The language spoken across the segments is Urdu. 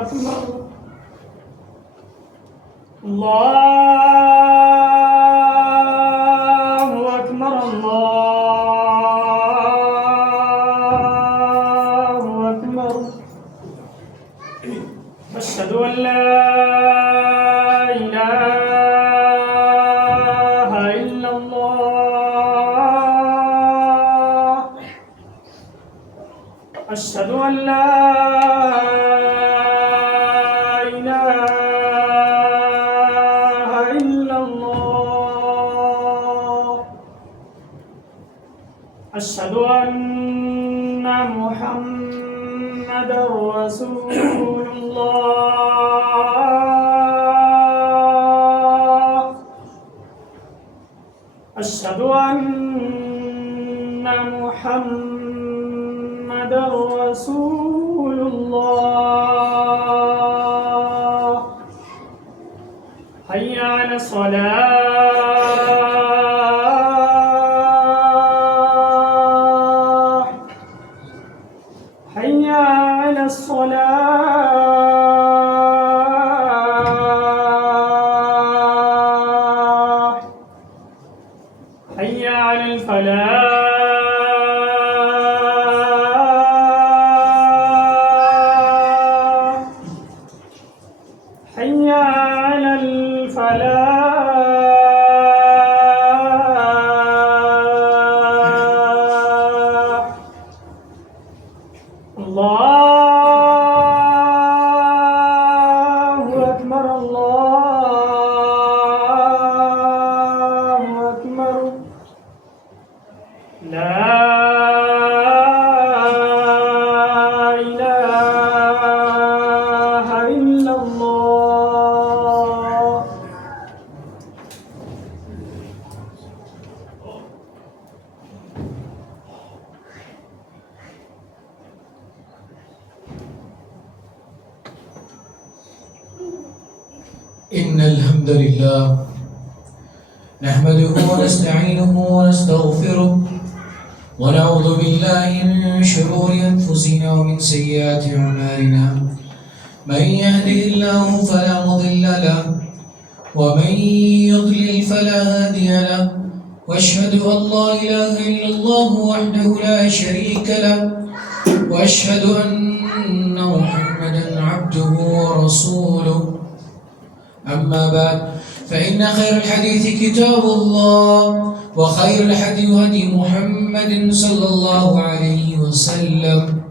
أكبر الله أكبر الله أكبر أشهد أن لا إله إلا الله أشهد أن لا أشهد أن محمدًا رسول الله أشهد أن محمدًا رسول الله حي على الصلاة حي على الصلاة حي على الفلاح حي على الفلاح الله أكبر الله أكبر لا إله إلا الله إن الحمد لله نحمده ونستعينه ونستغفره ونعوذ بالله من شرور أنفسنا ومن سيئات أعمالنا من يهده الله فلا مضل له ومن يضلل فلا هادي له وأشهد أن لا إله إلا الله وحده لا شريك له وأشهد أن محمدا عبده ورسوله أما بعد فإن خير الحديث كتاب الله وخير الهدي هدي محمد صلى الله عليه وسلم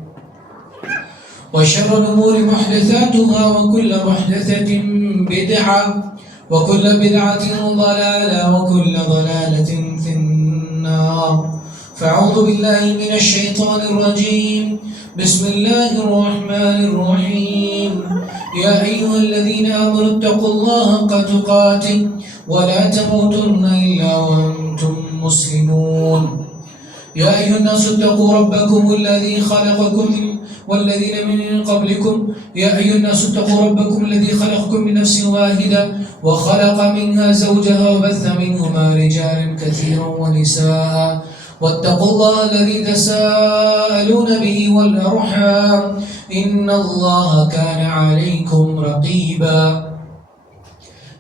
وشر الأمور محدثاتها وكل محدثة بدعة وكل بدعة ضلالة وكل ضلالة في النار فأعوذ بالله من الشيطان الرجيم بسم الله الرحمن الرحيم يا أيها الذين آمنوا اتقوا الله حق تقاته ولا تموتن إلا وأنتم مسلمون يا أيها الناس اتقوا ربكم الذي خلقكم والذين من قبلكم يا أيها الناس اتقوا ربكم الذي خلقكم من نفس واحدة وخلق منها زوجها وبث منهما رجالا كثيرا ونساء واتقوا الله الذي تساءلون به والأرحام إن الله كان عليكم رقيبا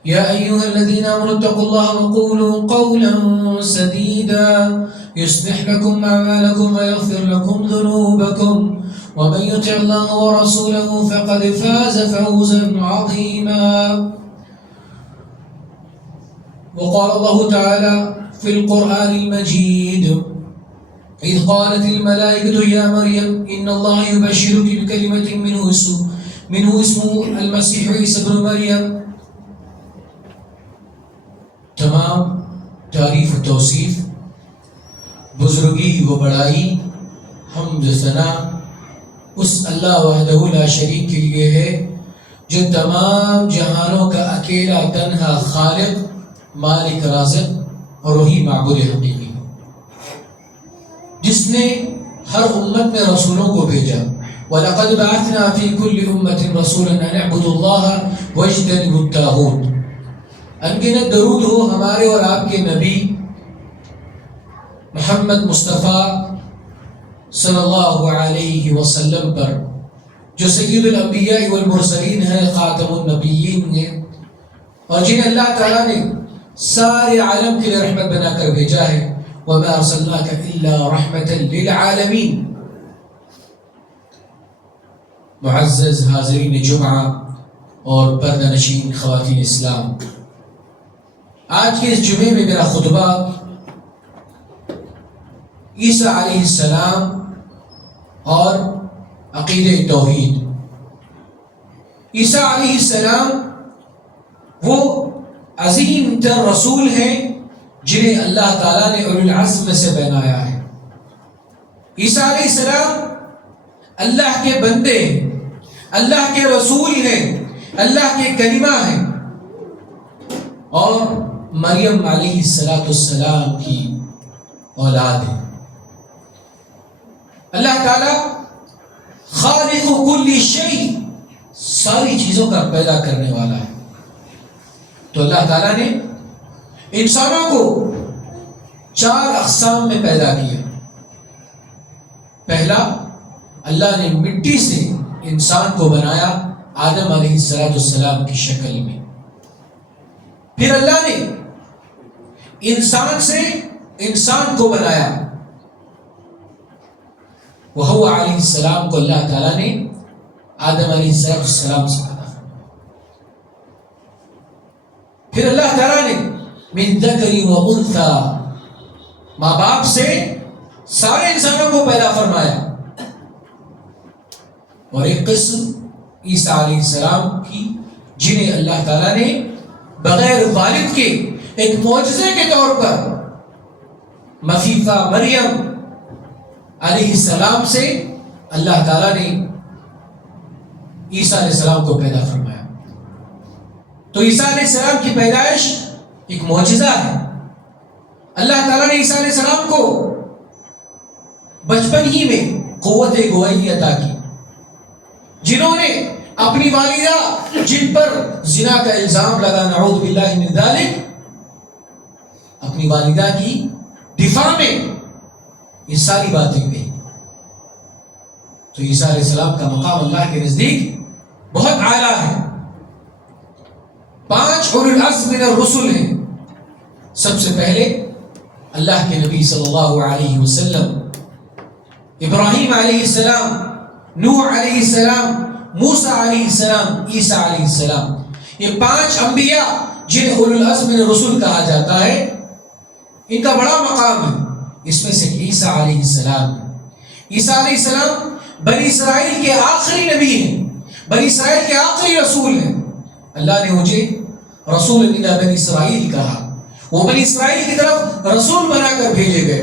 يا أيها الذين آمنوا اتقوا الله وقولوا قولا سديدا يصلح لكم أعمالكم ويغفر لكم ذنوبكم ومن يطع الله ورسوله فقد فاز فوزا عظيما وقال الله تعالى في القرآن المجيد إذ قالت الملائكة يا مريم إن الله يبشرك بكلمة منه اسمه المسيح عيسى بن مريم تمام تعریف و توصیف بزرگی و بڑائی حمد ثنا اس اللہ وحدہ لا شریک کے لیے ہے جو تمام جہانوں کا اکیلا تنہا خالق مالک رازق اور وہی معبود حقیقی جس نے ہر امت میں رسولوں کو بھیجا وَلَقَدْ بَعَثْنَا فِي كُلِّ أُمَّةٍ رَسُولًا أَنِ اعْبُدُوا اللَّهَ وَاجْتَنِبُوا الطَّاغُوتَ انگنت درود ہو ہمارے اور آپ کے نبی محمد مصطفیٰ صلی اللہ علیہ وسلم پر جو سید الانبیاء والمرسلین ہیں، خاتم النبیین ہیں، اور جنہیں اللہ تعالیٰ نے سارے عالم کے لیے رحمت بنا کر بھیجا ہے. وَمَا أَرْسَلْنَاكَ إِلَّا رَحْمَةً لِلْعَالَمِينَ. معزز حاضرین جمعہ اور پردہ نشین خواتین اسلام، آج کے اس جمعے میں میرا خطبہ عیسیٰ علیہ السلام اور عقیدہ توحید. عیسیٰ علیہ السلام وہ عظیم تر رسول ہیں جنہیں اللہ تعالیٰ نے اولو العزم سے بنایا ہے. عیسیٰ علیہ السلام اللہ کے بندے ہیں، اللہ کے رسول ہیں، اللہ کے کلمہ ہیں، اور مریم علیہ السلام کی اولاد ہیں. اللہ تعالیٰ خالق کل شیء، ساری چیزوں کا پیدا کرنے والا ہے. تو اللہ تعالیٰ نے انسانوں کو 4 اقسام میں پیدا کیا. پہلا، اللہ نے مٹی سے انسان کو بنایا آدم علیہ السلام کی شکل میں. پھر اللہ نے انسان سے انسان کو بنایا. وہ علیہ السلام کو اللہ تعالیٰ نے آدم علیہ السلام سے بنایا. پھر اللہ تعالیٰ نے من ذکر و انثی، ماں باپ سے سارے انسانوں کو پیدا فرمایا. اور ایک قسم عیسیٰ علیہ السلام کی، جنہیں اللہ تعالیٰ نے بغیر والد کے ایک معجزے کے طور پر مفیفہ مریم علیہ السلام سے اللہ تعالیٰ نے عیسیٰ علیہ السلام کو پیدا فرمایا. تو عیسیٰ علیہ السلام کی پیدائش ایک معجزہ ہے. اللہ تعالیٰ نے عیسیٰ علیہ السلام کو بچپن ہی میں قوت گوئی عطا کی. جنہوں نے اپنی والدہ جن پر زنا کا الزام لگا، نعوذ باللہ من ذالک، اپنی والدہ کی دفاع میں یہ ساری باتیں کہی. تو عیسیٰ علیہ السلام کا مقام اللہ کے نزدیک بہت اعلیٰ ہے. 5 اولو العزم من الرسل ہیں. سب سے پہلے اللہ کے نبی صلی اللہ علیہ وسلم، ابراہیم علیہ السلام، نوح علیہ السلام، موسیٰ علیہ السلام، عیسیٰ علیہ السلام. یہ 5 انبیاء جنہیں اولو العزم من الرسل کہا جاتا ہے، ان کا بڑا مقام ہے. اس میں سے عیسیٰ علیہ السلام. عیسیٰ علیہ السلام بنی اسرائیل کے آخری نبی ہیں، بنی اسرائیل کے آخری رسول ہیں. اللہ نے مجھے رسول الی بنی اسرائیل کہا. وہ بنی اسرائیل کی طرف رسول بنا کر بھیجے گئے،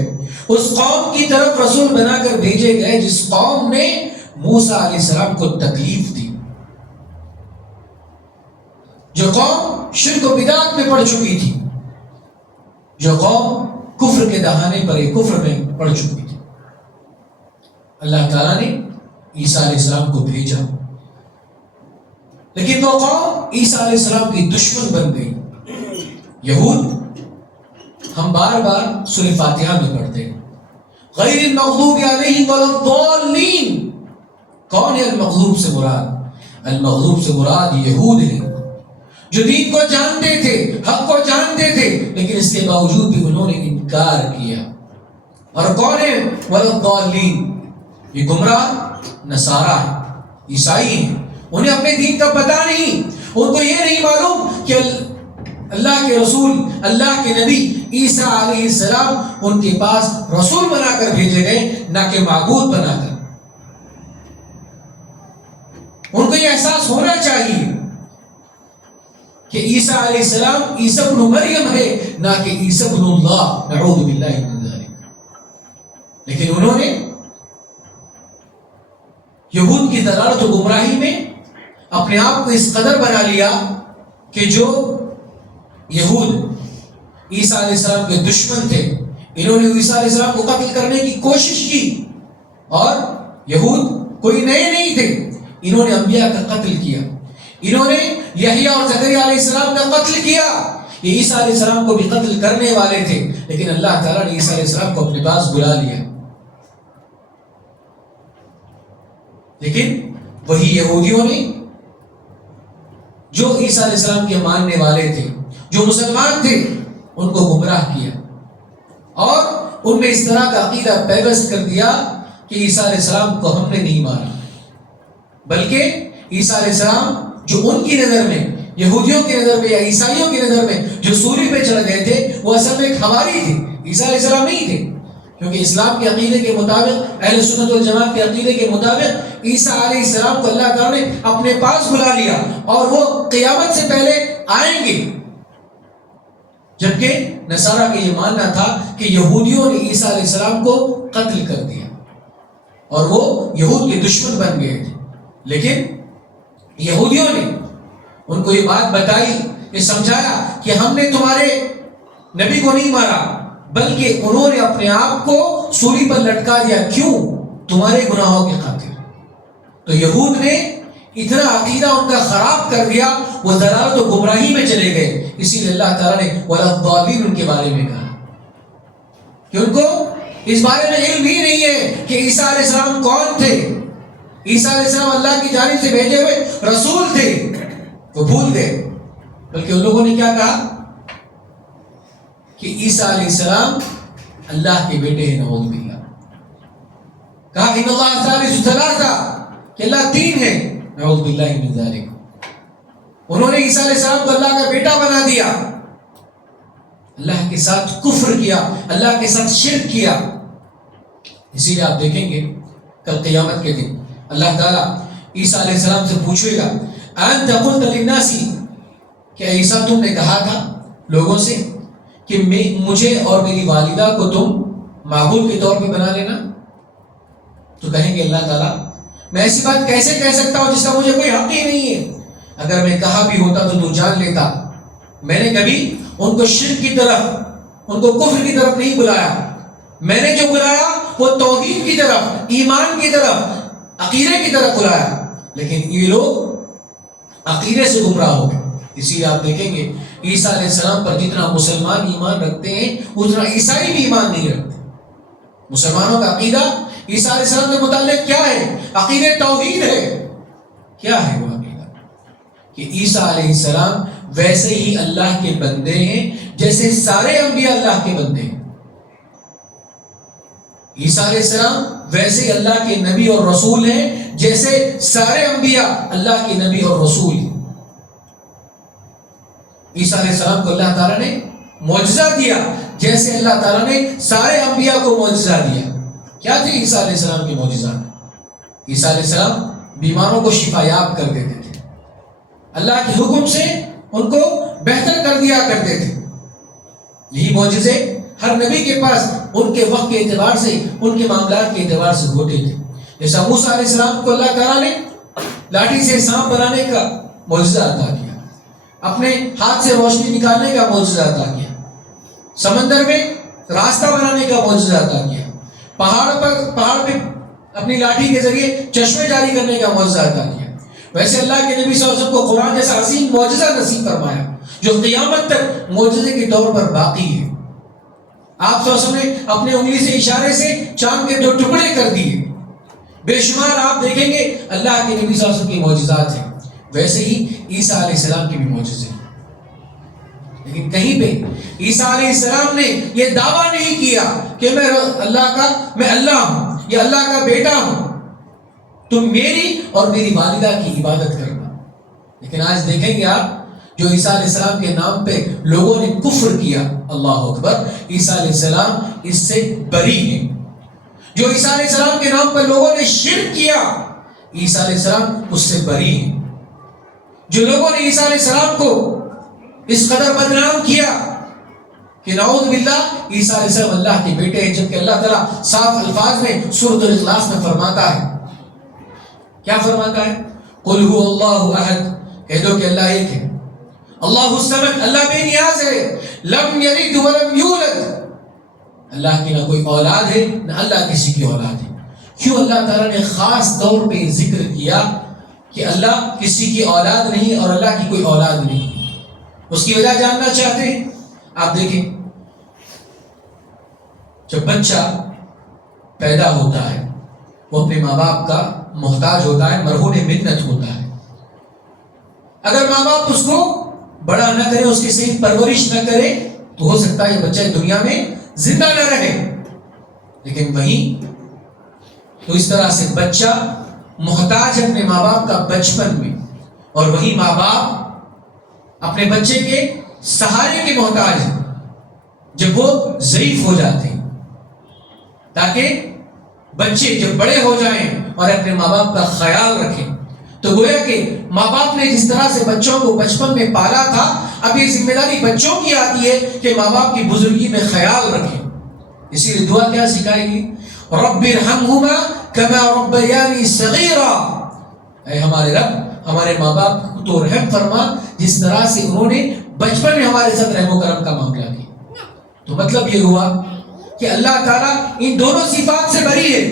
اس قوم کی طرف رسول بنا کر بھیجے گئے جس قوم نے موسیٰ علیہ السلام کو تکلیف دی، جو قوم شرک و بدعت میں پڑ چکی تھی، جو قوم کفر کے دہانے پر کفر میں پڑ چکی تھی. اللہ تعالیٰ نے عیسیٰ علیہ السلام کو بھیجا، لیکن وہ قوم عیسیٰ علیہ السلام کی دشمن بن گئی. یہود، ہم بار بار سورہ فاتحہ میں پڑھتے ہیں غیر المغضوب علیہم ولا الضالین. کون ہے المغضوب سے مراد؟ المغضوب سے مراد یہود ہیں، جو دین کو جانتے تھے، حق کو جانتے تھے، لیکن اس کے باوجود بھی انہوں نے انکار کیا. اور کون ہے ولا الضالین؟ یہ گمراہ نصارہ ہیں، عیسائی ہیں. انہیں اپنے دین کا پتہ نہیں، ان کو یہ نہیں معلوم کہ اللہ کے رسول، اللہ کے نبی عیسیٰ علیہ السلام ان کے پاس رسول بنا کر بھیجے گئے، نہ کہ معبود بنا کر. ان کو یہ احساس ہونا چاہیے کہ عیسیٰ علیہ السلام عیسیٰ ابن مریم ہے، نہ کہ عیسیٰ ابن اللہ، نعوذ باللہ من ذالک. لیکن انہوں نے یہود کی دلالت و گمراہی میں اپنے آپ کو اس قدر بنا لیا کہ جو یہود عیسیٰ علیہ السلام کے دشمن تھے، انہوں نے عیسیٰ علیہ السلام کو قتل کرنے کی کوشش کی. اور یہود کوئی نئے نہیں تھے، انہوں نے انبیاء کا قتل کیا. انہوں نے یحییٰ اور زکریا علیہ السلام کا قتل کیا. یہ عیسیٰ علیہ السلام کو بھی قتل کرنے والے تھے، لیکن اللہ تعالیٰ نے عیسیٰ علیہ السلام کو اپنے پاس بلا لیا. لیکن وہی یہودیوں نے جو عیسیٰ علیہ السلام کے ماننے والے تھے، جو مسلمان تھے، ان کو گمراہ کیا اور ان میں اس طرح کا عقیدہ پیوست کر دیا کہ عیسیٰ علیہ السلام کو ہم نے نہیں مارا، بلکہ عیسیٰ علیہ السلام جو ان کی نظر میں، یہودیوں کی نظر میں یا عیسائیوں کی نظر میں جو سولی پہ چڑھ گئے تھے، وہ اصل میں ایک حواری تھے، عیسیٰ علیہ السلام نہیں تھے. کیونکہ اسلام کے عقیدے کے مطابق، اہل سنت والجماعت کے عقیدے کے مطابق عیسیٰ علیہ السلام کو اللہ تعالیٰ نے اپنے پاس بلا لیا اور وہ قیامت سے پہلے آئیں گے. جبکہ نصارہ کا یہ ماننا تھا کہ یہودیوں نے عیسیٰ علیہ السلام کو قتل کر دیا اور وہ یہود کے دشمن بن گئے تھے. لیکن یہودیوں نے ان کو یہ بات بتائی، یہ سمجھایا کہ ہم نے تمہارے نبی کو نہیں مارا، بلکہ انہوں نے اپنے آپ کو سولی پر لٹکا دیا. کیوں؟ تمہارے گناہوں کے خاطر. تو یہود نے اتنا عقیدہ ان کا خراب کر دیا، وہ ضلالت و گمراہی میں چلے گئے. اسی لیے اللہ تعالیٰ نے وَلَضَّالِّينَ ان کے بارے میں کہا کہ ان کو اس بارے میں علم ہی نہیں ہے کہ عیسیٰ علیہ السلام کون تھے. عیسیٰ علیہ السلام اللہ کی جانب سے بھیجے ہوئے رسول تھے، وہ بھول گئے. بلکہ ان لوگوں نے کیا کہا کہ عیسیٰ علیہ السلام اللہ کے بیٹے ہیں. نعوذ باللہ. کہا کہ اللہ ثالث ثلاثہ، کہ اللہ تین ہے. نعوذ باللہ من ذالک. انہوں نے عیسیٰ علیہ السلام کو اللہ کا بیٹا بنا دیا، اللہ کے ساتھ کفر کیا، اللہ کے ساتھ شرک کیا. اسی لیے آپ دیکھیں گے کل قیامت کے دن اللہ تعالیٰ عیسیٰ علیہ السلام سے پوچھے گا انت قلت للناس، کیا عیسیٰ تم نے کہا تھا لوگوں سے کہ مجھے اور میری والدہ کو تم معبود کے طور پہ بنا لینا؟ تو کہیں گے اللہ تعالیٰ میں ایسی بات کیسے کہہ سکتا ہوں جس کا مجھے کوئی حق ہی نہیں ہے. اگر میں کہا بھی ہوتا تو جان لیتا. میں نے کبھی ان کو شرک کی طرف، ان کو کفر کی طرف نہیں بلایا. میں نے جو بلایا وہ توحید کی طرف، ایمان کی طرف، عقیدے کی طرف بلایا. لیکن یہ لوگ عقیدے سے گمراہ ہو گئے. اسی لیے آپ دیکھیں گے عیسیٰ علیہ السلام پر جتنا مسلمان ایمان رکھتے ہیں اتنا عیسائی بھی ایمان نہیں رکھتے. مسلمانوں کا عقیدہ عیسیٰ علیہ السلام کے متعلق کیا ہے؟ عقیدہ توحید ہے. کیا ہے وہ عقیدہ؟ کہ عیسیٰ علیہ السلام ویسے ہی اللہ کے بندے ہیں جیسے سارے انبیاء اللہ کے بندے ہیں. عیسیٰ علیہ السلام ویسے ہی اللہ کے نبی اور رسول ہیں جیسے سارے انبیاء اللہ کے نبی اور رسول ہیں. عیسیٰ علیہ السلام کو اللہ تعالیٰ نے معجزہ دیا جیسے اللہ تعالیٰ نے سارے انبیاء کو معجزہ دیا. کیا تھے عیسیٰ علیہ السلام کے معجزات؟ عیسیٰ علیہ السلام بیماروں کو شفا یاب کر دیتے تھے، اللہ کے حکم سے ان کو بہتر کر دیا کرتے تھے. یہی معجزے ہر نبی کے پاس ان کے وقت کے اعتبار سے، ان کے معاملات کے اعتبار سے ہوتے تھے. جیسا موسیٰ علیہ السلام کو اللہ تعالیٰ نے لاٹھی سے سانپ بنانے کا معجزہ عطا کیا، اپنے ہاتھ سے روشنی نکالنے کا معجزہ عطا کیا، سمندر میں راستہ بنانے کا معجزہ عطا کیا، پہاڑ پہ اپنی لاٹھی کے ذریعے چشمے جاری کرنے کا معجزہ عطا کیا. ویسے اللہ کے نبی صلی اللہ علیہ وسلم کو قرآن جیسا عظیم معجزہ نصیب فرمایا جو قیامت تک معجزے کے طور پر باقی ہے. آپ صلی اللہ علیہ وسلم نے اپنے انگلی سے اشارے سے چاند کے 2 ٹکڑے کر دیے. بے شمار آپ دیکھیں گے اللہ کے نبی صلی اللہ علیہ وسلم کی معجزات ہیں. ویسے ہی عیسیٰ علیہ السلام کی بھی معجزے ہیں. لیکن کہیں پہ عیسیٰ علیہ السلام نے یہ دعویٰ نہیں کیا کہ میں اللہ ہوں یا اللہ کا بیٹا ہوں، تم میری اور میری والدہ کی عبادت کرنا. لیکن آج دیکھیں گے آپ جو عیسیٰ علیہ السلام کے نام پہ لوگوں نے کفر کیا، اللہ اکبر، عیسیٰ علیہ السلام اس سے بری ہیں. جو عیسیٰ علیہ السلام کے نام پر لوگوں نے شرک کیا، عیسیٰ علیہ السلام اس سے بری ہیں. جو لوگوں نے عیسیٰ علیہ السلام کو اس قدر بدنام کیا کہ نعوذ باللہ عیسیٰ علیہ السلام اللہ کے بیٹے ہیں، جبکہ اللہ تعالیٰ صاف الفاظ میں سورۃ الاخلاص میں فرماتا ہے، کیا فرماتا ہے؟ قل هو اللہ احد، کہہ دو کہ اللہ ایک ہے. اللہ الصمد، اللہ بے نیاز ہے. لم یلد ولم یولد، اللہ کی نہ کوئی اولاد ہے نہ اللہ کسی کی اولاد ہے. کیوں اللہ تعالیٰ نے خاص طور پہ ذکر کیا کہ اللہ کسی کی اولاد نہیں اور اللہ کی کوئی اولاد نہیں؟ اس کی وجہ جاننا چاہتے ہیں؟ آپ دیکھیں جب بچہ پیدا ہوتا ہے وہ اپنے ماں باپ کا محتاج ہوتا ہے، مرہون منت ہوتا ہے. اگر ماں باپ اس کو بڑا نہ کرے، اس کی صحیح پرورش نہ کرے، تو ہو سکتا ہے یہ بچہ دنیا میں زندہ نہ رہے. لیکن وہیں تو اس طرح سے بچہ محتاج ہے اپنے ماں باپ کا بچپن میں، اور وہی ماں باپ اپنے بچے کے سہارے کے محتاج ہیں جب وہ ضعیف ہو جاتے ہیں، تاکہ بچے جب بڑے ہو جائیں اور اپنے ماں باپ کا خیال رکھیں. تو گویا کہ ماں باپ نے جس طرح سے بچوں کو بچپن میں پالا تھا، اب یہ ذمہ داری بچوں کی آتی ہے کہ ماں باپ کی بزرگی میں خیال رکھیں. اسی لیے دعا کیا سکھائے گی؟ رب ارحمہما کما ربیانی صغیرا. اے ہمارے رب، ہمارے ماں باپ کو تو رحم فرما جس طرح سے انہوں نے بچپن میں ہمارے ساتھ رحم و کرم کا معاملہ کیا. تو مطلب یہ ہوا کہ اللہ تعالیٰ ان دونوں صفات سے بری ہے.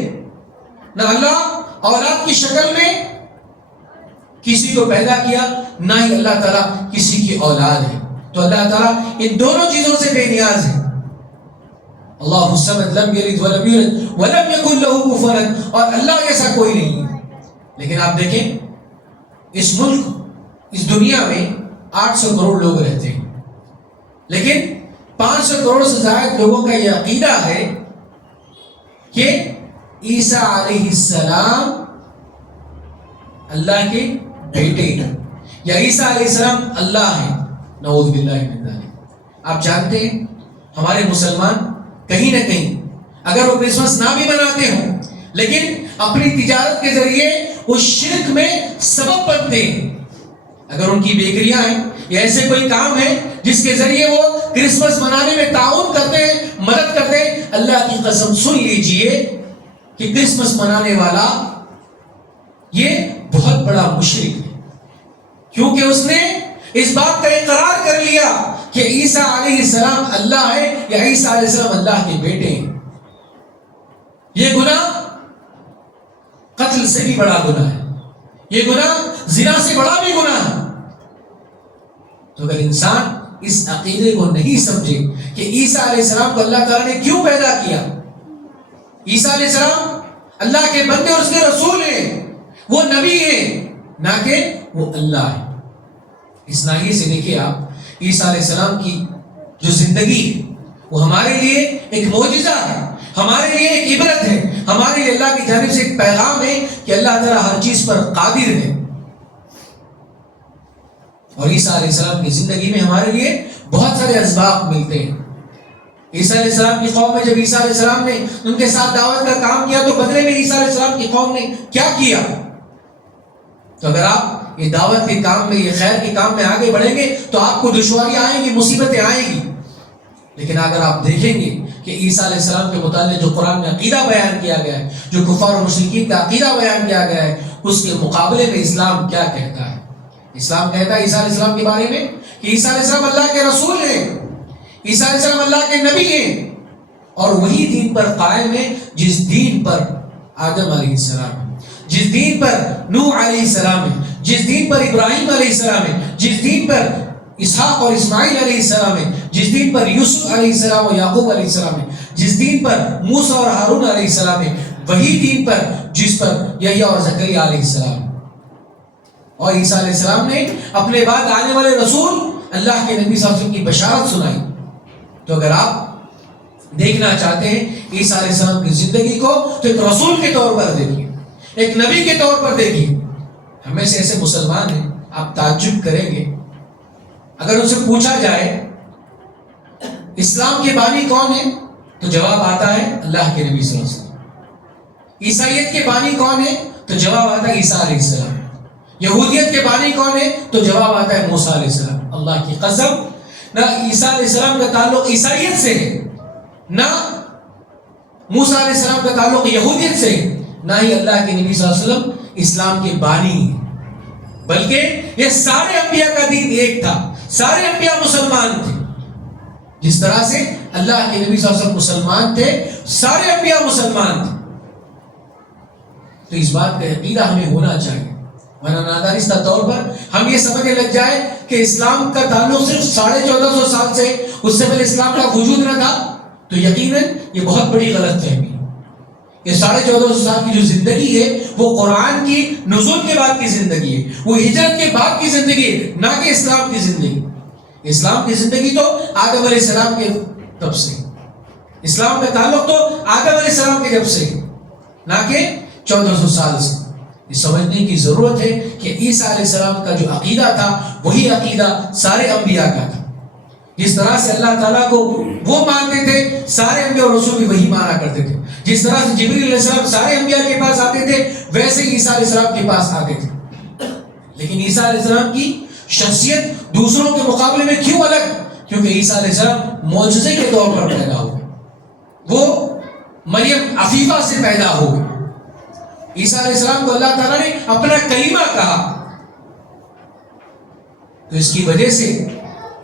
نہ اللہ اولاد کی شکل میں کسی کو پیدا کیا، نہ ہی اللہ تعالیٰ کسی کی اولاد ہے. تو اللہ تعالیٰ ان دونوں چیزوں سے بے نیاز ہے. اللہ الصمد لم یلد ولم یولد ولم یکن لہ کفوا احد، اور اللہ جیسا کوئی نہیں ہے. لیکن آپ دیکھیں اس ملک، اس دنیا میں 800 کروڑ لوگ رہتے ہیں، لیکن 500 کروڑ سے زائد لوگوں کا یہ عقیدہ ہے کہ عیسیٰ علیہ السلام اللہ کے بیٹے ہیں، یا عیسیٰ علیہ السلام اللہ ہیں. نعوذ باللہ من ذلک. آپ جانتے ہیں ہمارے مسلمان کہیں نہ کہیں اگر وہ کرسمس نہ بھی مناتے ہوں، لیکن اپنی تجارت کے ذریعے اس شرک میں سبب بنتے ہیں. اگر ان کی بیکریاں ہیں یا ایسے کوئی کام ہے جس کے ذریعے وہ کرسمس منانے میں تعاون کرتے ہیں، مدد کرتے ہیں، اللہ کی قسم سن لیجئے کہ کرسمس منانے والا یہ بہت بڑا مشرک ہے، کیونکہ اس نے اس بات کا اقرار کر لیا کہ عیسیٰ علیہ السلام اللہ ہے یا عیسیٰ علیہ السلام اللہ کے بیٹے ہیں. یہ گناہ قتل سے بھی بڑا گناہ ہے، یہ گناہ زنا سے بڑا بھی گناہ ہے. تو اگر انسان اس عقیدے کو نہیں سمجھے کہ عیسیٰ علیہ السلام کو اللہ تعالیٰ نے کیوں پیدا کیا، عیسیٰ علیہ السلام اللہ کے بندے اور اس کے رسول ہیں، وہ نبی ہیں، نہ کہ وہ اللہ ہے. اس ناحیے سے دیکھیے آپ، عیسیٰ علیہ السلام کی جو زندگی ہے وہ ہمارے لیے ایک معجزہ ہے، ہمارے لیے ایک عبرت ہے، ہمارے لیے اللہ کی جانب سے ایک پیغام ہے کہ اللہ تعالیٰ ہر چیز پر قادر ہے. اور عیسیٰ علیہ السلام کی زندگی میں ہمارے لیے بہت سارے اسباق ملتے ہیں. عیسیٰ علیہ السلام کی قوم میں جب عیسیٰ علیہ السلام نے ان کے ساتھ دعوت کا کام کیا تو بدلے میں عیسیٰ علیہ السلام کی قوم نے کیا کیا؟ تو اگر آپ یہ دعوت کے کام میں، یہ خیر کے کام میں آگے بڑھیں گے تو آپ کو دشواریاں آئیں گی، مصیبتیں آئیں گی. لیکن اگر آپ دیکھیں گے کہ عیسیٰ علیہ السلام کے متعلق جو قرآن میں عقیدہ بیان کیا گیا ہے، جو کفار و مشرکین کا عقیدہ بیان کیا گیا ہے، اس کے مقابلے میں اسلام کیا کہتا ہے؟ اسلام کہتا ہے عیسیٰ علیہ السلام کے بارے میں کہ عیسیٰ علیہ السلام اللہ کے رسول ہیں، عیسیٰ علیہ السلام اللہ کے نبی ہیں، اور وہی دین پر قائم ہے جس دین پر آدم علیہ السلام ہے، جس دین پر نوح علیہ السلام ہے، جس دین پر ابراہیم علیہ السلام ہے، جس دین پر اسحاق اور اسماعیل علیہ السلام ہے، جس دین پر یوسف علیہ السلام اور یعقوب علیہ السلام ہے، جس دین پر موسیٰ اور ہارون علیہ السلام ہے، وہی دین پر جس پر یحییٰ اور زکریا علیہ السلام ہے. اور عیسیٰ علیہ السلام نے اپنے بعد آنے والے رسول اللہ کے نبی صلی اللہ علیہ وسلم کی بشارت سنائی. تو اگر آپ دیکھنا چاہتے ہیں عیسیٰ علیہ السلام کی زندگی کو تو ایک رسول کے طور پر دیکھیے، ایک نبی کے طور پر دیکھیے. ہمیں سے ایسے مسلمان ہیں، آپ تعجب کریں گے اگر ان سے پوچھا جائے اسلام کے بانی کون ہے تو جواب آتا ہے اللہ کے نبی صلی اللہ علیہ وسلم. عیسائیت کے بانی کون ہے تو جواب آتا ہے عیسیٰ علیہ السلام. یہودیت کے بانی کون ہے تو جواب آتا ہے موسیٰ علیہ السلام. اللہ کی قسم، نہ عیسیٰ علیہ السلام کا تعلق عیسائیت سے ہے، نہ موسیٰ علیہ السلام کا تعلق یہودیت سے ہے، نہ ہی اللہ کے نبی صلی اللہ علیہ وسلم اسلام کے بانی ہیں. بلکہ یہ سارے انبیاء کا دین ایک تھا، سارے انبیاء مسلمان تھے. جس طرح سے اللہ کے نبی صلی اللہ علیہ وسلم مسلمان تھے، سارے انبیاء مسلمان تھے. تو اس بات کا عقیدہ ہمیں ہونا چاہیے، ورنہ نادانستہ طور پر ہم یہ سمجھنے لگ جائے کہ اسلام کا تعلق صرف 1450 سال سے، اس سے پہلے اسلام کا وجود نہ تھا، تو یقیناً یہ بہت بڑی غلط فہمی ہے. یہ 1450 سال کی جو زندگی ہے وہ قرآن کی نزول کے بعد کی زندگی ہے، وہ ہجرت کے بعد کی زندگی ہے، نہ کہ اسلام کی زندگی۔ اسلام کی زندگی تو آدم علیہ السلام کے تب سے، اسلام کا تعلق تو آدم علیہ السلام کے جب سے، نہ کہ 1400 سال سے۔ یہ سمجھنے کی ضرورت ہے کہ عیسیٰ علیہ السلام کا جو عقیدہ تھا وہی عقیدہ سارے انبیاء کا تھا۔ جس طرح سے اللہ تعالیٰ کو وہ مانتے تھے، سارے انبیاء اور رسول بھی وہی مانا کرتے تھے۔ جس طرح سے جبریل علیہ السلام سارے انبیاء کے پاس آتے تھے، ویسے ہی عیسیٰ علیہ السلام کے پاس آتے تھے۔ لیکن عیسیٰ علیہ السلام کی شخصیت دوسروں کے مقابلے میں کیوں الگ؟ کیونکہ عیسیٰ علیہ السلام معجزے کے طور پر پیدا ہوئے، وہ مریم عفیفہ سے پیدا ہوئے۔ عیسیٰ علیہ السلام کو اللہ تعالیٰ نے اپنا کلمہ کہا، تو اس کی وجہ سے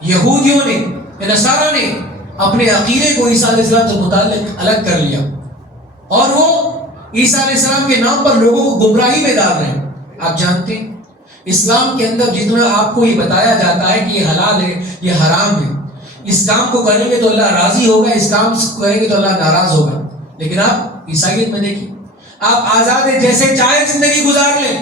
یہودیوں نے، نصارہ نے اپنے عقیدے کو عیسیٰ علیہ السلام سے متعلق الگ کر لیا، اور وہ عیسیٰ علیہ السلام کے نام پر لوگوں کو گمراہی میں ڈال رہے ہیں۔ آپ جانتے ہیں اسلام کے اندر جتنا آپ کو یہ بتایا جاتا ہے کہ یہ حلال ہے، یہ حرام ہے، اس کام کو کریں گے تو اللہ راضی ہوگا، اس کام کو کریں گے تو اللہ ناراض ہوگا، لیکن آپ عیسائیت میں دیکھیں، آپ آزاد ہیں، جیسے چاہے زندگی گزار لیں،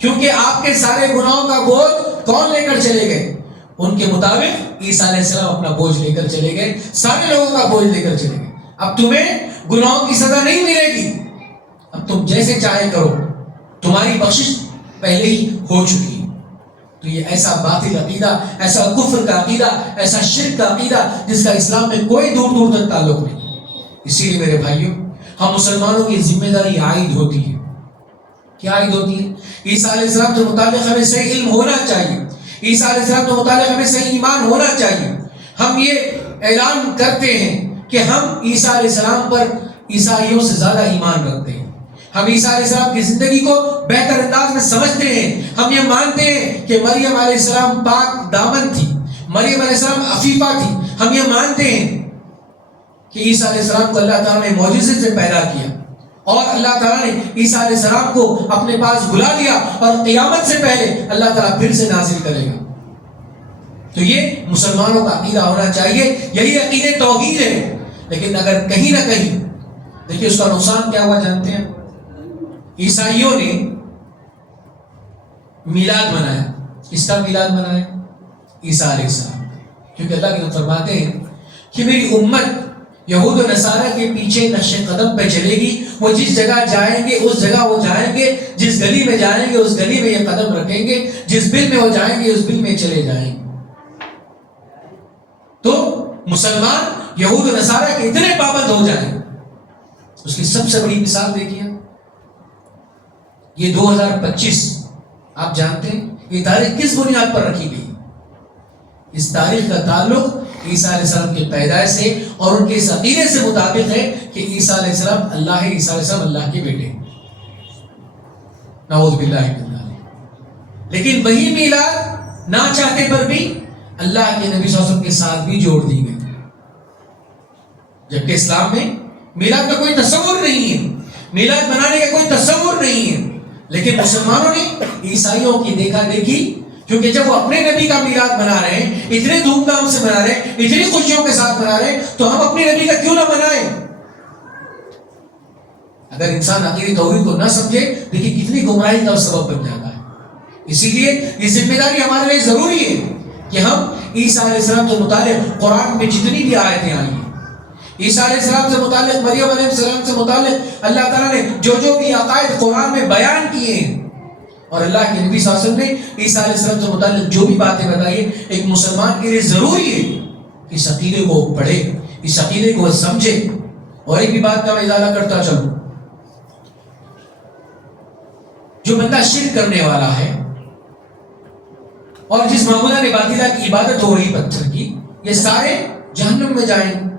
کیونکہ آپ کے سارے گناہوں کا بوجھ کون لے کر چلے گئے؟ ان کے مطابق عیسیٰ علیہ السلام اپنا بوجھ لے کر چلے گئے، سارے لوگوں کا بوجھ لے کر چلے گئے۔ اب تمہیں گناہوں کی سزا نہیں ملے گی، اب تم جیسے چاہے کرو، تمہاری بخشش پہلے ہی ہو چکی ہے۔ تو یہ ایسا باطل عقیدہ، ایسا کفر کا عقیدہ، ایسا شرک کا عقیدہ جس کا اسلام میں کوئی دور دور تک تعلق نہیں۔ اسی لیے میرے بھائیوں، ہم مسلمانوں کی ذمہ داری عائد ہوتی ہے۔ کیا عائد ہوتی ہے؟ عیسیٰ علیہ السلام سے متعلق ہمیں صحیح علم ہونا چاہیے، عیسیٰ علیہ السلام سے متعلق ہمیں صحیح ایمان ہونا چاہیے۔ ہم یہ اعلان کرتے ہیں کہ ہم عیسیٰ علیہ السلام پر عیسائیوں سے زیادہ ایمان رکھتے ہیں، ہم عیسیٰ علیہ السلام کی زندگی کو بہتر انداز میں سمجھتے ہیں، ہم یہ مانتے ہیں کہ مریم علیہ السلام پاک دامن تھی، مریم علیہ السلام عفیفہ تھی، ہم یہ مانتے ہیں کہ عیسیٰ علیہ السلام کو اللہ تعالیٰ نے معجزے سے پیدا کیا، اور اللہ تعالیٰ نے عیسیٰ علیہ السلام کو اپنے پاس بلا لیا، اور قیامت سے پہلے اللہ تعالیٰ پھر سے نازل کرے گا۔ تو یہ مسلمانوں کا عقیدہ ہونا چاہیے، یہی عقیدہ توحید ہے۔ لیکن اگر کہیں نہ کہیں، دیکھیے اس کا نقصان کیا ہوا جانتے ہیں؟ عیسائیوں نے میلاد منایا، کس کا میلاد منایا؟ عیسیٰ علیہ السلام، کیونکہ اللہ کے فرماتے ہیں کہ میری امت یہود و نصارہ کے پیچھے نقش قدم پہ چلے گی، وہ جس جگہ جائیں گے اس جگہ وہ جائیں گے، جس گلی میں جائیں گے اس گلی میں یہ قدم رکھیں گے، جس بل میں وہ جائیں گے اس بل میں چلے جائیں گے۔ تو مسلمان یہود و نصارہ کے اتنے پابند ہو جائیں، اس کی سب سے بڑی مثال دیکھیے، یہ 2025 آپ جانتے ہیں یہ تاریخ کس بنیاد پر رکھی گئی؟ اس تاریخ کا تعلق عیسیٰ علیہ السلام کی پیدائش سے اور ان کے اس عقیدے سے مطابق ہے کہ عیسیٰ علیہ السلام اللہ ہے، عیسیٰ علیہ السلام اللہ کے بیٹے ہیں، نعوذ باللہ من ذلک۔ لیکن وہی میلاد نہ چاہتے پر بھی اللہ کے نبی صلی اللہ علیہ وسلم کے ساتھ بھی جوڑ دی گئی، جبکہ اسلام میں میلاد کا کوئی تصور نہیں ہے، میلاد منانے کا کوئی تصور نہیں ہے۔ لیکن مسلمانوں نے عیسائیوں کی دیکھا دیکھی، کیونکہ جب وہ اپنے نبی کا میلاد منا رہے ہیں، اتنے دھوم دھام سے منا رہے ہیں، اتنی خوشیوں کے ساتھ منا رہے ہیں، تو ہم اپنے نبی کا کیوں نہ منائیں؟ اگر انسان عقیدہ توحید کو نہ سمجھے، دیکھیے کتنی گمراہی کا سبب بن جاتا ہے۔ اسی لیے یہ ذمہ داری ہمارے لیے ضروری ہے کہ ہم عیسیٰ علیہ السلام سے متعلق قرآن میں جتنی بھی آیتیں آئی ہیں، عیسیٰ علیہ السلام سے متعلق، مریم علیہ السلام سے متعلق اللہ تعالیٰ نے جو بھی عقائد قرآن میں بیان کیے ہیں، اور اللہ کے نبی صلی اللہ علیہ وسلم نے عیسیٰ علیہ السلام سے متعلق جو بھی باتیں بتائی، ایک مسلمان کے لیے ضروری ہے کہ اس عقیدے کو پڑھے، اس عقیدے کو سمجھے۔ اور ایک بھی بات کا میں اضافہ کرتا چلوں، جو بندہ شرک کرنے والا ہے اور جس معبودہ نے باطلہ کی عبادت ہو رہی پتھر کی، یہ سارے جہنم میں جائیں گے۔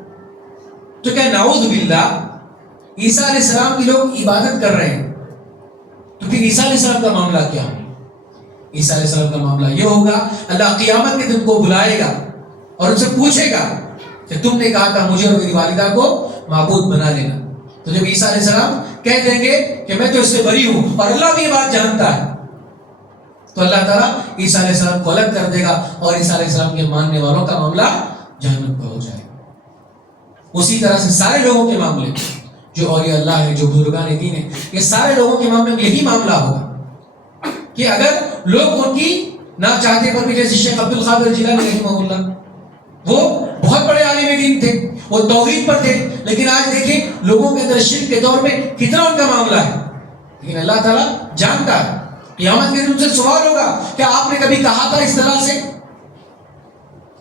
تو کیا نعوذ باللہ عیسیٰ علیہ السلام کی لوگ عبادت کر رہے ہیں، تو پھر عیسیٰ علیہ السلام کا معاملہ کیا ہوگا؟ عیسیٰ علیہ السلام کا معاملہ یہ ہوگا، اللہ قیامت کے دن کو بلائے گا اور ان سے پوچھے گا کہ تم نے کہا تھا مجھے اور میری والدہ کو معبود بنا لینا۔ تو جب عیسیٰ علیہ السلام کہہ دیں گے کہ میں تو اس سے بری ہوں اور اللہ بھی یہ بات جانتا ہے، تو اللہ تعالیٰ عیسیٰ علیہ السلام کو الگ کر دے گا اور عیسیٰ علیہ السلام کے ماننے والوں کا معاملہ جہنم کا ہو جائے گا۔ اسی طرح سے سارے لوگوں کے معاملے، جو اولیاء اللہ ہے، جو بزرگان دین ہے، یہ سارے لوگوں کے معاملے میں یہی معاملہ ہوگا کہ اگر لوگ ان کی نہ چاہتے پر بھی، جیسے شیخ عبد القادر جیلانی رحمہ اللہ، وہ بہت بڑے عالم دین تھے، وہ توحید پر تھے، لیکن آج دیکھیں لوگوں کے اندر شرک کے دور میں کتنا ان کا معاملہ ہے، لیکن اللہ تعالیٰ جانتا ہے۔ قیامت کے دن ان سے سوال ہوگا کہ آپ نے کبھی کہا تھا اس طرح سے؟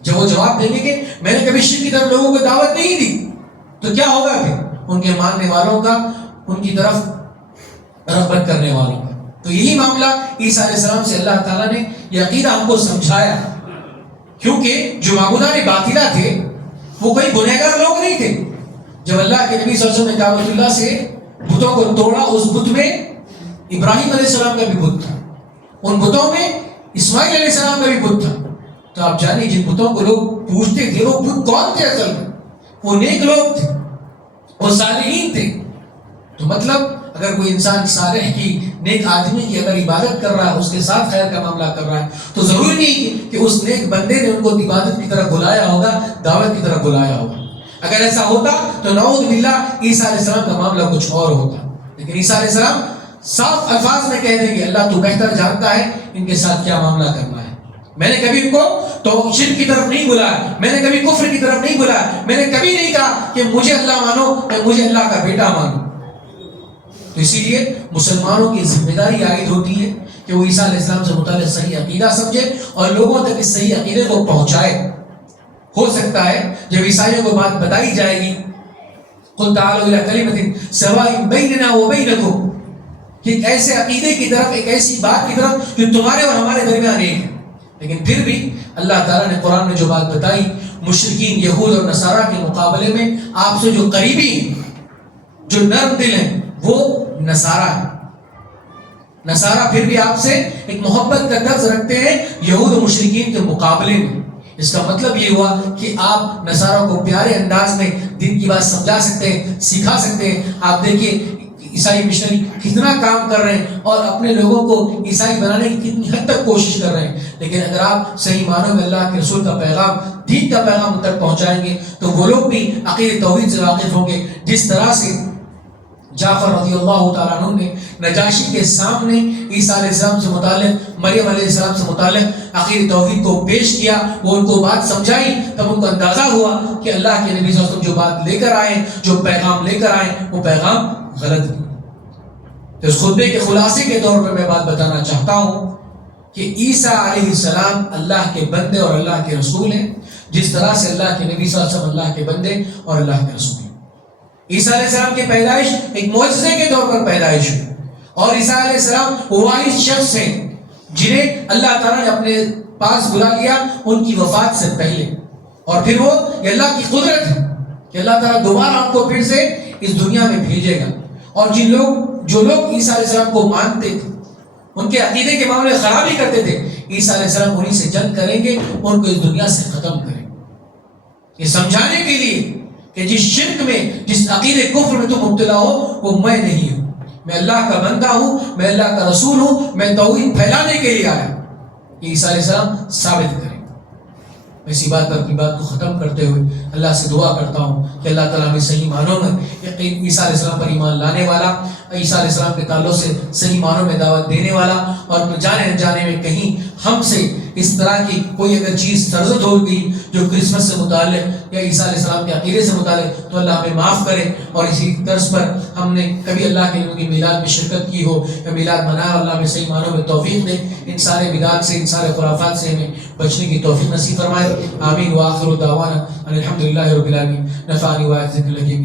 جب وہ جواب دیں گے کہ میں نے کبھی شرک کی طرف لوگوں کو دعوت نہیں دی، تو کیا ہوگا پھر؟ ان کے ماننے والوں کا ان کی طرف رغبت کرنے والوں کا۔ تو یہی معاملہ عیسیٰ علیہ السلام سے اللہ تعالیٰ نے یہ عقیدہ ہم کو سمجھایا، کیونکہ جو معبودان باطلہ تھے وہ کوئی گنہگار لوگ نہیں تھے۔ جب اللہ کے نبی صلی اللہ علیہ وسلم نے کعبۃ اللہ سے بتوں کو توڑا، اس بت میں ابراہیم علیہ السلام کا بھی بت تھا، ان بتوں میں اسماعیل علیہ السلام کا بھی بت تھا۔ تو آپ جانیں جن بتوں کو لوگ پوجتے تھے وہ بت کون تھے؟ اصل میں وہ نیک لوگ تھے، وہ صالحین تھے۔ تو مطلب اگر کوئی انسان صالح کی، نیک آدمی کی اگر عبادت کر رہا ہے، اس کے ساتھ خیر کا معاملہ کر رہا ہے، تو ضروری نہیں کہ اس نیک بندے نے ان کو عبادت کی طرف بلایا ہوگا، دعوت کی طرف بلایا ہوگا۔ اگر ایسا ہوتا تو نعوذ باللہ عیسیٰ علیہ السلام کا معاملہ کچھ اور ہوتا، لیکن عیسیٰ علیہ السلام صاف الفاظ میں کہہ دیں گے اللہ تو بہتر جانتا ہے ان کے ساتھ کیا معاملہ کرنا ہے۔ میں نے کبھی ان کو تو شرک کی طرف نہیں بلایا، میں نے کبھی کفر کی طرف نہیں بلایا، میں نے کبھی نہیں کہا کہ مجھے اللہ مانو یا مجھے اللہ کا بیٹا مانو۔ تو اسی لیے مسلمانوں کی ذمہ داری عائد ہوتی ہے کہ وہ عیسیٰ علیہ السلام سے متعلق صحیح عقیدہ سمجھے اور لوگوں تک اس صحیح عقیدے کو پہنچائے۔ ہو سکتا ہے جب عیسائیوں کو بات بتائی جائے گی قل تعالوا الی کلمۃ سواء بیننا وبینکم، کہ ایک ایسے عقیدے کی طرف، ایک ایسی بات کی طرف جو تمہارے اور ہمارے درمیان ایک ہے، لیکن پھر بھی اللہ تعالیٰ نے قرآن میں جو بات بتائی، مشرکین یہود اور نصارہ کے مقابلے میں آپ سے جو قریبی ہیں، جو نرم دل ہیں، وہ نصارہ ہیں۔ نصارہ پھر بھی آپ سے ایک محبت کا طرز رکھتے ہیں یہود و مشرکین کے مقابلے میں۔ اس کا مطلب یہ ہوا کہ آپ نصارہ کو پیارے انداز میں دین کی بات سمجھا سکتے ہیں، سکھا سکتے ہیں۔ آپ دیکھیے عیسائی مشنری کتنا کام کر رہے ہیں اور اپنے لوگوں کو عیسائی بنانے کی کتنی حد تک کوشش کر رہے ہیں، لیکن اگر آپ صحیح معنوں میں اللہ کے رسول کا پیغام، دین کا پیغام ان تک پہنچائیں گے تو وہ لوگ بھی عقیدہ توحید سے واقف ہوں گے۔ جس طرح سے جعفر رضی اللہ تعالیٰ عنہ نے نجاشی کے سامنے عیسیٰ علیہ السلام سے متعلق، مریم علیہ السلام سے متعلق عقیدہ توحید کو پیش کیا، وہ ان کو بات سمجھائی، تب ان کو اندازہ ہوا کہ اللہ کے نبی صلی اللہ علیہ وسلم جو بات لے کر آئے، جو پیغام لے کر آئے، وہ پیغام غلط ہے۔ تو اس خطبے کے خلاصے کے طور پر میں بات بتانا چاہتا ہوں کہ عیسیٰ علیہ السلام اللہ کے بندے اور اللہ کے رسول ہیں، جس طرح سے اللہ کے نبی صلی اللہ علیہ وسلم اللہ کے بندے اور اللہ کے رسول ہیں۔ عیسیٰ علیہ السلام کی پیدائش ایک معجزے کے طور پر پیدائش ہوئی، اور عیسیٰ علیہ السلام وہ واحد شخص ہیں جنہیں اللہ تعالیٰ نے اپنے پاس بلا لیا ان کی وفات سے پہلے، اور پھر وہ یہ اللہ کی قدرت ہے کہ اللہ تعالیٰ دوبارہ ان کو پھر سے اس دنیا میں بھیجے گا۔ اور جو لوگ عیسیٰ علیہ السلام کو مانتے تھے، ان کے عقیدے کے معاملے خرابی کرتے تھے، عیسیٰ علیہ السلام انہیں سے جنگ کریں گے، ان کو اس دنیا سے ختم کریں گے، یہ سمجھانے کے لیے کہ جس شرک میں، جس عقیدے کفر میں تم مبتلا ہو وہ میں نہیں ہوں، میں اللہ کا بندہ ہوں، میں اللہ کا رسول ہوں، میں توحید پھیلانے کے لیے آیا۔ یہ عیسیٰ علیہ السلام ثابت کریں۔ میں اسی بات پر اپنی بات کو ختم کرتے ہوئے اللہ سے دعا کرتا ہوں کہ اللہ تعالیٰ ہمیں صحیح معنوں میں عیسیٰ علیہ السلام پر ایمان لانے والا، عیسیٰ علیہ السلام کے تعلق سے صحیح معنوں میں دعوت دینے والا، اور جانے انجانے میں کہیں ہم سے اس طرح کی کوئی اگر چیز سرزد ہو گئی جو کرسمس سے متعلق یا عیسیٰ علیہ السلام کے عقیدے سے متعلق، تو اللہ ہمیں معاف کرے، اور اسی طرز پر ہم نے کبھی اللہ کے نبی کی میلاد میں شرکت کی ہو یا میلاد منایا، اللہ ہمیں صحیح معنوں میں توفیق دے، ان سارے بدعات سے، ان سارے خرافات سے ہمیں بچنے کی توفیق نصیب فرمائے۔ آمین وآخر دعوانا ان الحمد للہ رب العالمین۔ نفعنی وإياکم ذکر الحکیم۔